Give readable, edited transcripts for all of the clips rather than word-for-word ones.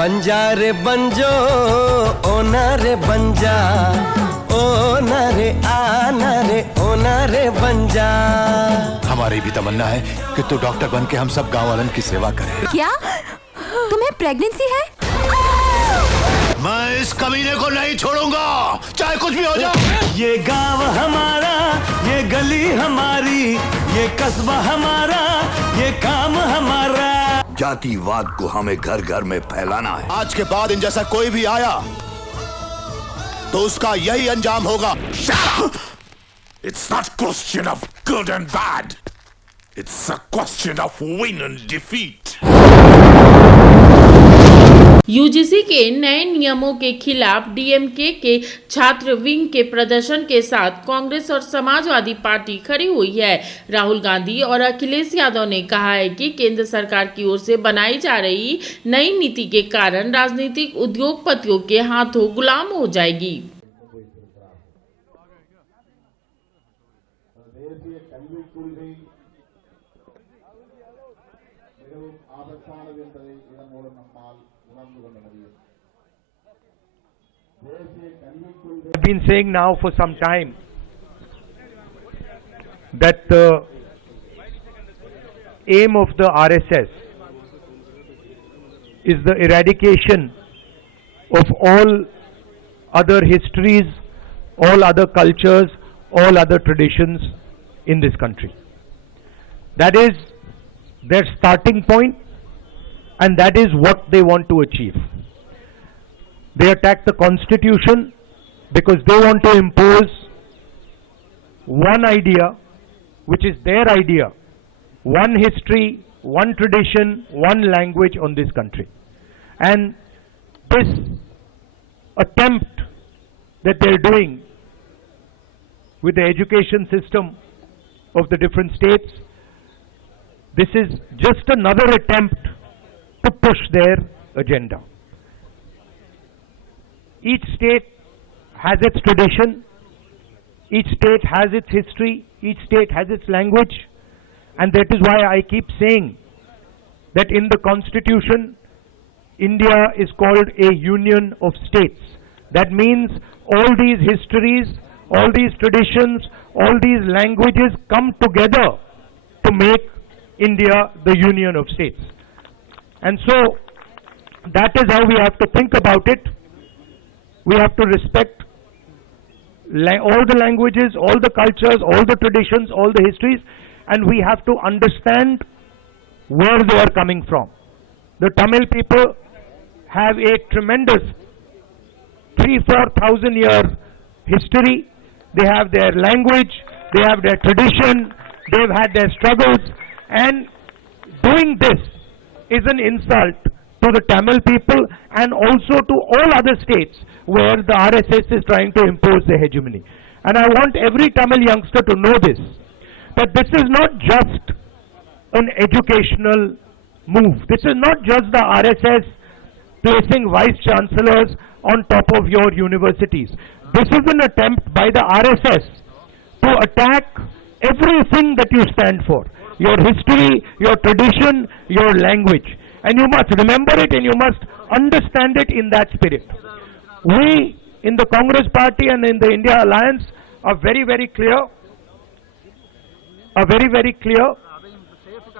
बंजारे बनजो ओना रे बंजा, ओना रे आना रे ओना रे बंजा। हमारी भी तमन्ना है कि तू डॉक्टर बन के हम सब गाँव वालन की सेवा करे। क्या तुम्हें प्रेगनेंसी है? मैं इस कमीने को नहीं छोड़ूंगा, चाहे कुछ भी हो जाए। ये गांव हमारा, ये गली हमारी, ये कस्बा हमारा, ये काम हमारा। जातिवाद को हमें घर घर में फैलाना है। आज के बाद इन जैसा कोई भी आया तो उसका यही अंजाम होगा। It's not question of good and bad. It's a question of win and defeat. UGC के नए नियमों के खिलाफ डीएमके के छात्र विंग के प्रदर्शन के साथ कांग्रेस और समाजवादी पार्टी खड़ी हुई है। राहुल गांधी और अखिलेश यादव ने कहा है कि केंद्र सरकार की ओर से बनाई जा रही नई नीति के कारण राजनीतिक उद्योगपतियों के हाथों गुलाम हो जाएगी। I've been saying now for some time that the aim of the RSS is the eradication of all other histories, all other cultures, all other traditions in this country. That is their starting point, and that is what they want to achieve. They attack the Constitution because they want to impose one idea, which is their idea, one history, one tradition, one language on this country. And this attempt that they're doing with the education system of the different states, this is just another attempt to push their agenda. Each state has its tradition, each state has its history, each state has its language, and that is why I keep saying that in the Constitution, India is called a union of states. That means all these histories, all these traditions, all these languages come together to make India the union of states. And so that is how we have to think about it. We have to respect all the languages, all the cultures, all the traditions, all the histories, and we have to understand where they are coming from. The Tamil people have a tremendous 3,000-4,000 year history. They have their language, they have their tradition, they've had their struggles, and doing this is an insult to the Tamil people and also to all other states where the RSS is trying to impose the hegemony. And I want every Tamil youngster to know this, that this is not just an educational move. This is not just the RSS placing vice chancellors on top of your universities. This is an attempt by the RSS to attack everything that you stand for, your history, your tradition, your language. And you must remember it and you must understand it in that spirit. We in the Congress Party and in the India Alliance are very, very clear,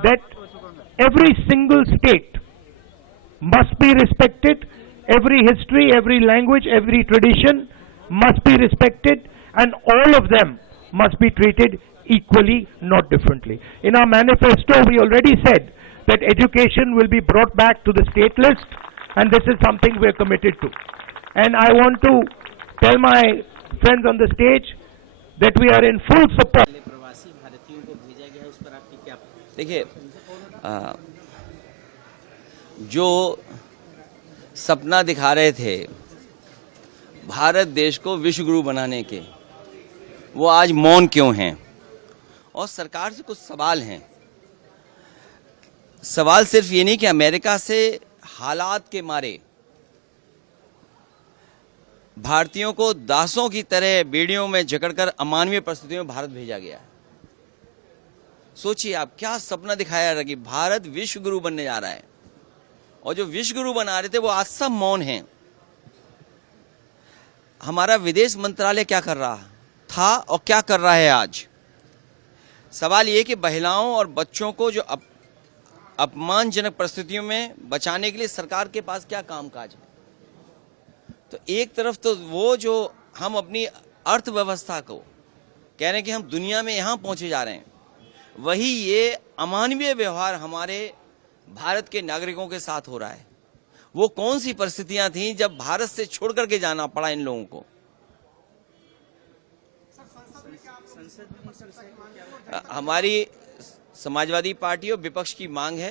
that every single state must be respected, every history, every language, every tradition must be respected, and all of them must be treated equally, not differently. In our manifesto, we already said that education will be brought back to the state list, and this is something we are committed to. And I want to tell my friends on the stage that we are in full support. देखिए, जो सपना दिखा रहे थे भारत देश को विश्व गुरु बनाने के, वो आज मौन क्यों हैं? और सरकार से कुछ सवाल हैं। सवाल सिर्फ ये नहीं कि अमेरिका से हालात के मारे भारतीयों को दासों की तरह बेड़ियों में जकड़कर अमानवीय परिस्थितियों में भारत भेजा गया। सोचिए आप, क्या सपना दिखाया रहा कि भारत विश्व गुरु बनने जा रहा है। और जो विश्व गुरु बना रहे थे वो आज सब मौन हैं। हमारा विदेश मंत्रालय क्या कर रहा था और क्या कर रहा है आज? सवाल ये कि महिलाओं और बच्चों को जो अपमानजनक परिस्थितियों में बचाने के लिए सरकार के पास क्या कामकाज है? तो एक तरफ तो वो जो हम अपनी अर्थव्यवस्था को कह रहे हैं कि हम दुनिया में यहाँ पहुँचे जा रहे हैं, वही ये अमानवीय व्यवहार हमारे भारत के नागरिकों के साथ हो रहा है। वो कौन सी परिस्थितियां थीं जब भारत से छोड़ करके जाना पड़ा इन लोगों को? हमारी समाजवादी पार्टी और विपक्ष की मांग है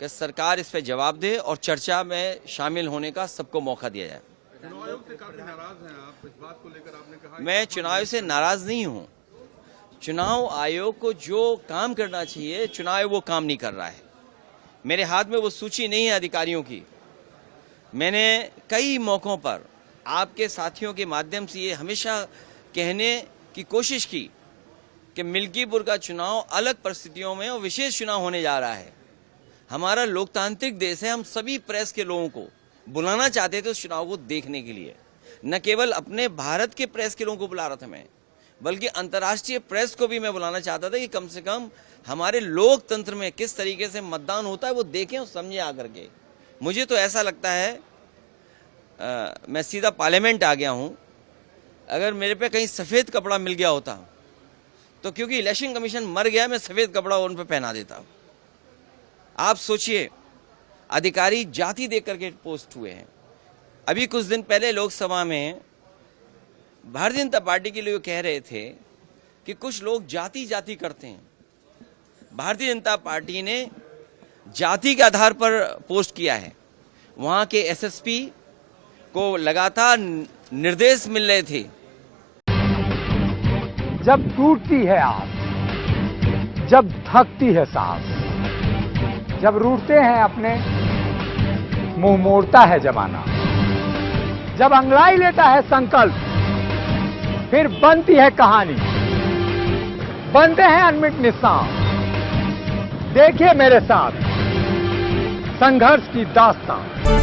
कि सरकार इस पर जवाब दे और चर्चा में शामिल होने का सबको मौका दिया जाए। चुनाव आयोग से काफी नाराज हैं आप, इस बात को लेकर आपने कहा। मैं चुनाव से नाराज नहीं हूं। चुनाव आयोग को जो काम करना चाहिए चुनाव आयोग वो काम नहीं कर रहा है। मेरे हाथ में वो सूची नहीं है अधिकारियों की। मैंने कई मौकों पर आपके साथियों के माध्यम से ये हमेशा कहने की कोशिश की कि मिल्कीपुर का चुनाव अलग परिस्थितियों में और विशेष चुनाव होने जा रहा है। हमारा लोकतांत्रिक देश है, हम सभी प्रेस के लोगों को बुलाना चाहते थे उस चुनाव को देखने के लिए। न केवल अपने भारत के प्रेस के लोगों को बुला रहा था मैं, बल्कि अंतर्राष्ट्रीय प्रेस को भी मैं बुलाना चाहता था कि कम से कम हमारे लोकतंत्र में किस तरीके से मतदान होता है वो देखें और समझें आकर के। मुझे तो ऐसा लगता है मैं सीधा पार्लियामेंट आ गया हूँ। अगर मेरे पे कहीं सफ़ेद कपड़ा मिल गया होता तो क्योंकि इलेक्शन कमीशन मर गया, मैं सफ़ेद कपड़ा उन पे पहना देता। आप सोचिए, अधिकारी जाति देख करके पोस्ट हुए हैं। अभी कुछ दिन पहले लोकसभा में भारतीय जनता पार्टी के लोग कह रहे थे कि कुछ लोग जाति जाति करते हैं। भारतीय जनता पार्टी ने जाति के आधार पर पोस्ट किया है। वहां के एसएसपी को लगातार निर्देश मिल रहे थे। जब टूटती है आस, जब थकती है सांस, जब रूठते हैं अपने, मुंह मोड़ता है जमाना, जब अंगड़ाई लेता है संकल्प, फिर बनती है कहानी, बनते हैं अनमिट निशान। देखिए मेरे साथ संघर्ष की दास्तान।